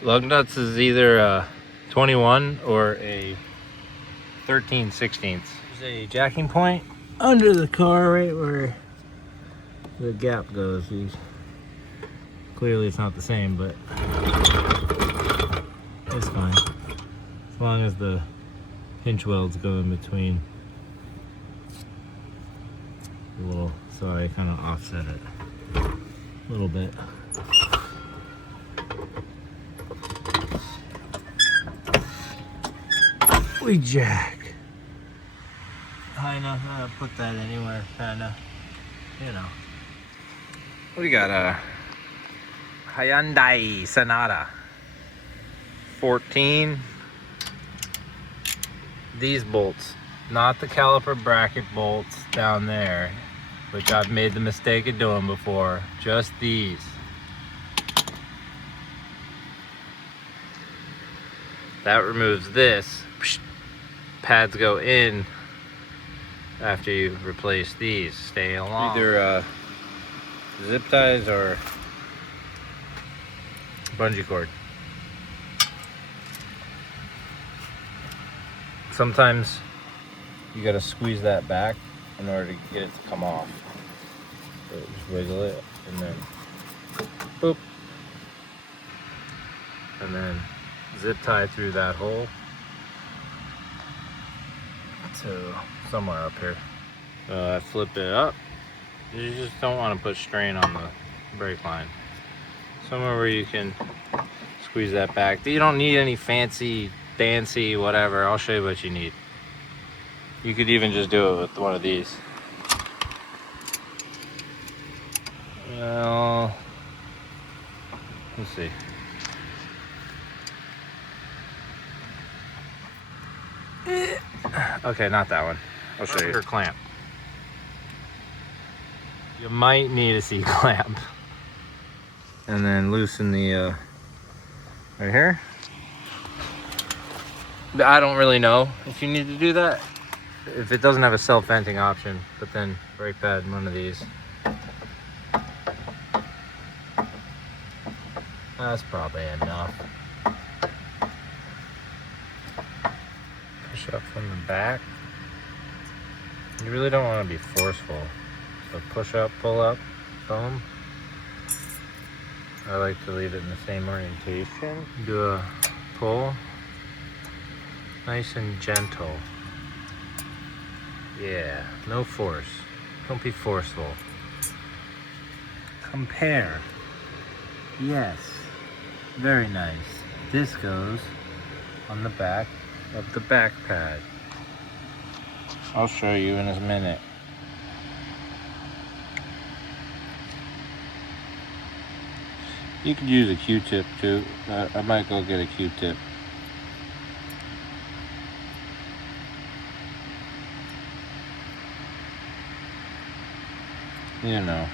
Lug nuts is either a 21 or a 13/16. There's a jacking point under the car right where the gap goes. Clearly it's not the same, but it's fine. As long as the pinch welds go in between a little, so I kind of offset it a little bit. We jack. High enough to put that anywhere, kinda, you know. We got a Hyundai Sonata 14. These bolts, not the caliper bracket bolts down there, which I've made the mistake of doing before, just these. That removes this. Pads go in after you replace these. Stay along. Either zip ties or bungee cord. Sometimes you gotta squeeze that back in order to get it to come off. So just wiggle it and then boop. And then zip tie through that hole to somewhere up here. I flip it up. You just don't want to put strain on the brake line. Somewhere where you can squeeze that back. You don't need any fancy whatever. I'll show you what you need. You could even just do it with one of these. Well, let's see. Okay, not that one. I'll show you. Your clamp. You might need a C-clamp. And then loosen the right here. I don't really know if you need to do that. If it doesn't have a self-venting option, but then brake pad in one of these. That's probably enough. Push up from the back. You really don't want to be forceful. So push up, pull up, boom. I like to leave it in the same orientation. Do a pull. Nice and gentle. Yeah, no force. Don't be forceful. Compare. Yes, very nice. This goes on the back of the back pad. I'll show you in a minute. You could use a Q-tip too. I might go get a Q-tip. You know.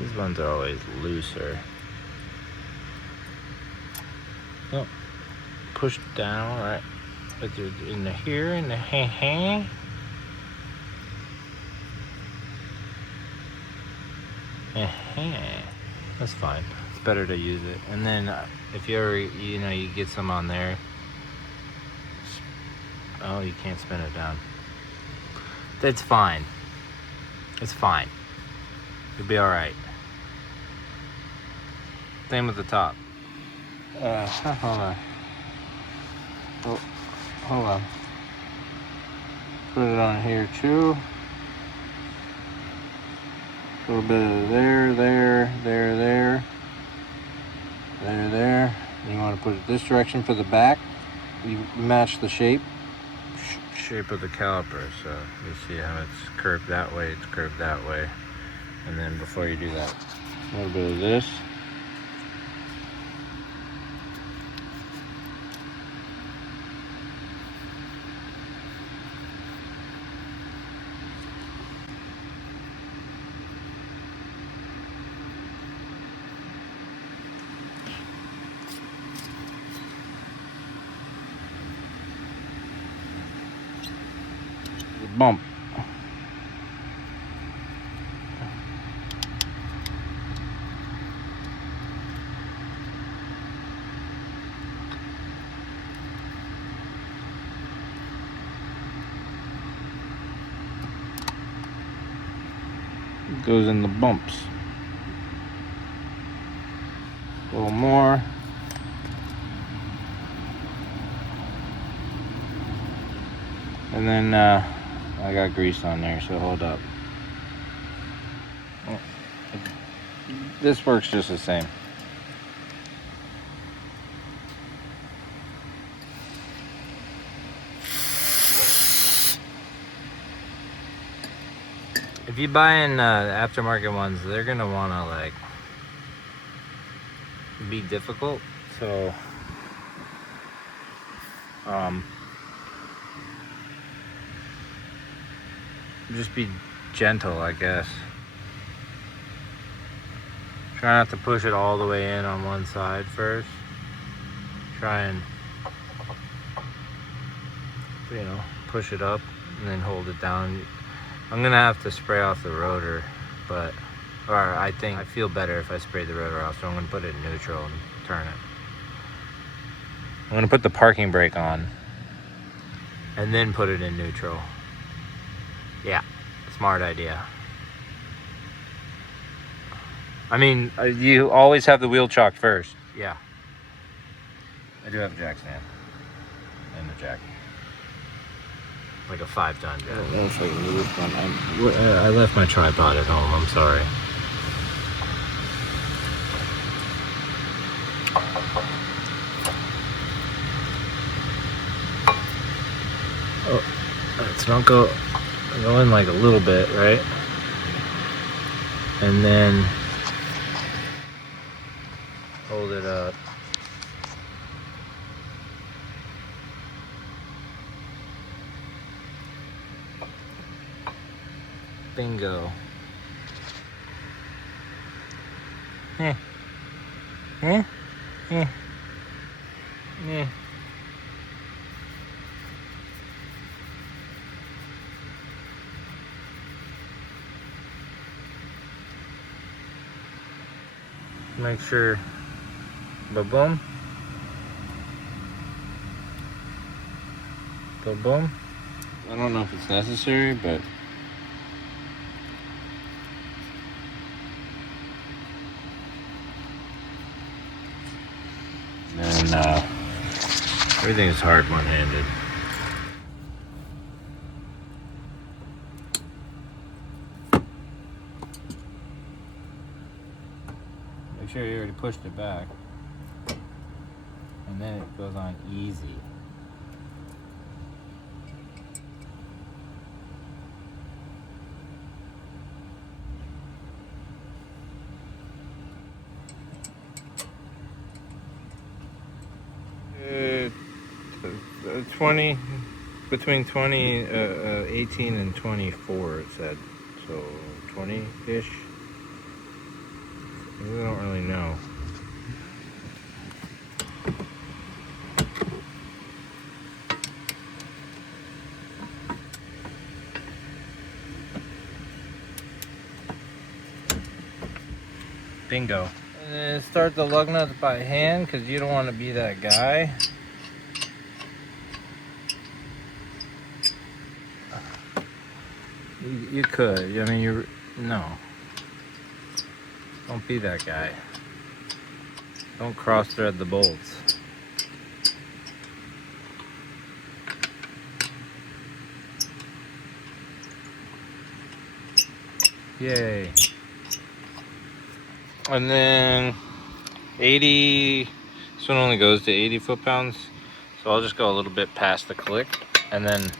These ones are always looser. Oh, push down right in the here in the hand. That's fine. It's better to use it. And then if you ever, you get some on there. Oh, you can't spin it down. It's fine. It's fine. You'll be all right. Same with the top. Hold on. Oh, hold on. Put it on here too. A little bit of there. And you want to put it this direction for the back. You match the shape. shape of the caliper. So you see how it's curved that way, it's curved that way. And then before you do that, a little bit of this. Bump. It goes in the bumps. A little more. And then I got grease on there, so hold up. This works just the same. If you buy in aftermarket ones, they're gonna wanna like be difficult. So just be gentle, I guess. Try not to push it all the way in on one side first. Try and, you know, push it up and then hold it down. I'm gonna have to spray off the rotor, but, or I feel better if I spray the rotor off, so I'm gonna put it in neutral and turn it. I'm gonna put the parking brake on and then put it in neutral. Yeah, smart idea. I mean, you always have the wheel chock first. Yeah. I do have a jack stand and a jack. Like a 5-ton jack. I don't know if I can move this one. I left my tripod at home, I'm sorry. Oh, let's not go in like a little bit, right? And then hold it up. Bingo. Eh. Eh. Eh. Eh. Make sure, ba-boom, ba-boom. I don't know if it's necessary, but then everything is hard one-handed. Make sure you already pushed it back, and then it goes on easy. Between 18 and 24 it said, so 20-ish. We don't really know. Bingo. And then start the lug nuts by hand because you don't want to be that guy. You could. I mean, no. Don't be that guy. Don't cross thread the bolts. Yay. And then 80, this one only goes to 80 foot-pounds. So I'll just go a little bit past the click and then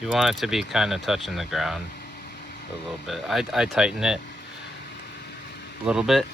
You want it to be kind of touching the ground a little bit. I tighten it a little bit,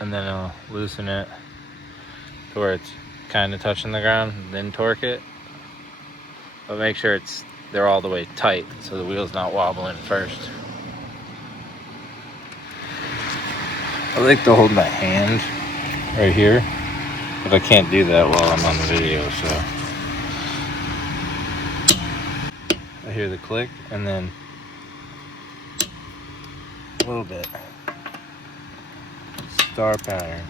and then I'll loosen it to where it's kind of touching the ground, then torque it. But make sure they're all the way tight so the wheel's not wobbling first. I like to hold my hand right here, but I can't do that while I'm on the video, so I hear the click and then a little bit star pattern.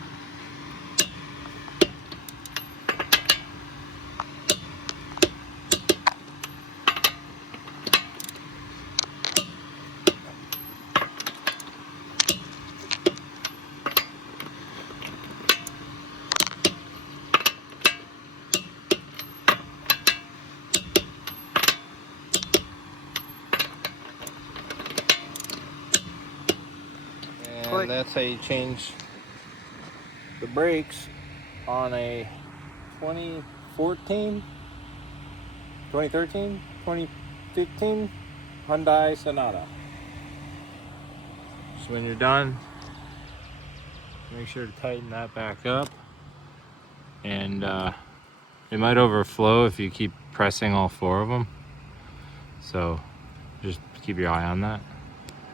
And that's how you change the brakes on a 2014, 2013, 2015 Hyundai Sonata. So when you're done, make sure to tighten that back up. And it might overflow if you keep pressing all four of them. So just keep your eye on that.